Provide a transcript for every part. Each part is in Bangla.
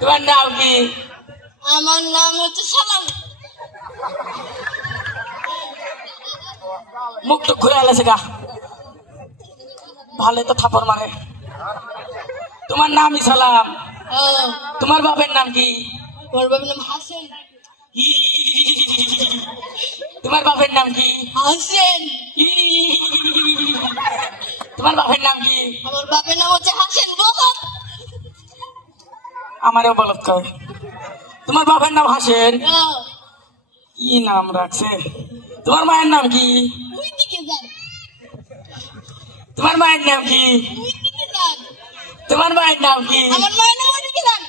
তোমার নাম কি? আমার নাম হচ্ছে সালাম। মুখ তো ঘুরে এলেছে গা, ভালো তো থাপড় মারে। তোমার নামই সালাম, তোমার বাপের নাম কি? আমার বাবার নাম হাসেন। তোমার বাপের নাম কি? হাসেন। তোমার বাপের নাম কি? আমার বাপের নাম হচ্ছে হাসেন বলত। আমারও বলত কয়। তোমার বাপের নাম হাসেন, কি নাম রাখছে? তোমার মায়ের নাম কি? ওই দিকে যান, তোমার মায়ের নাম কি? ওই দিকে যান। তোমার মায়ের নাম কি? আমার মায়ের নাম ওই দিকে যান।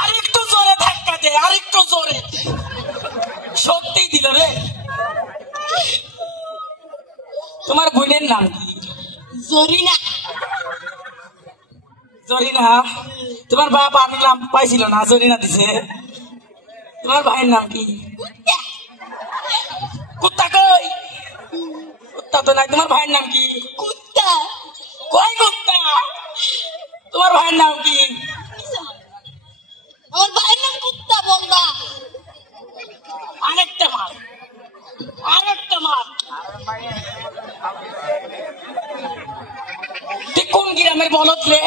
আরেকটু জোরে ধাক্কা দে, আরেকটু জোরে। সত্যি দিল রে। তোমার বোনের নাম কি? জরিনা। জরিনা? তোমার বাপ আমি নাম পাইছিল না, জরিনা দিছে। তোমার ভাইয়ের নাম কি? কুত্তা। কুত্তা কই? কুত্তা তো নাই। তোমার ভাইয়ের নাম কি? কুত্তা। কই কুত্তা? তোমার ভাইয়ের নাম কি? আমার ভাইয়ের নাম কুত্তা বলবা। আরেকটা মার, আরেকটা মার। তুই কোন গ্রামের বলদ রে?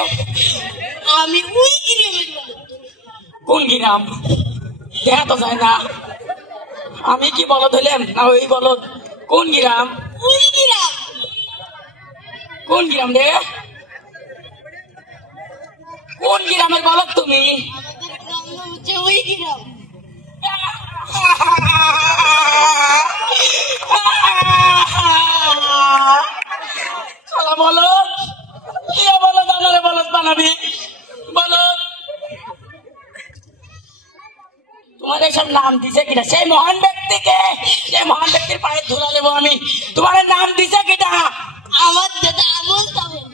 আমি ওই গ্রামের বলত। কোন গ্রাম? দেখা তো যায় না। আমি কি বলদ হইলাম না ওই বলদ? কোন গ্রাম? ওই গ্রাম। কোন গ্রাম রে? কোন গ্রামের বলদ তুমি? আমাদের গ্রাম নাম হচ্ছে ওই গ্রাম। শালা বলদ, কে বলদ আমারে বলদ বানাবি? বলদ। তোমার এইসব নাম দিছে কিনা? সেই মহান ব্যক্তিকে, সেই মহান ব্যক্তির পায়ে ধুলা নেবো আমি। তোমার নাম দিছে কিনা? আমার দাদা আমল তাবল।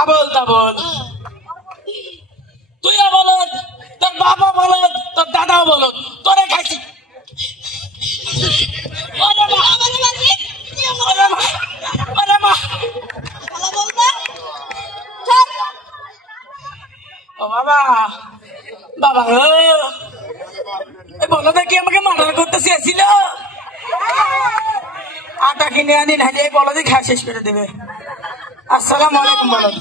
আবল তাবল। তুইও বলদ, তোর বাবা বলদ, তোর দাদাও বলদ, তোরে খাইছি। ওরে মা, আমার বাড়ি কি আমার ওরে মা, ওরে মা। শালা বলবা। চল। ও বাবা, বাবা গো, এই বলদে কি আমাকে মার্ডার করতে চেয়েছিল? আটা কিনে আনি নাহলে এই বলদই খাওয়া শেষ করে দেবে। আসসালামু আলাইকুম বলদ।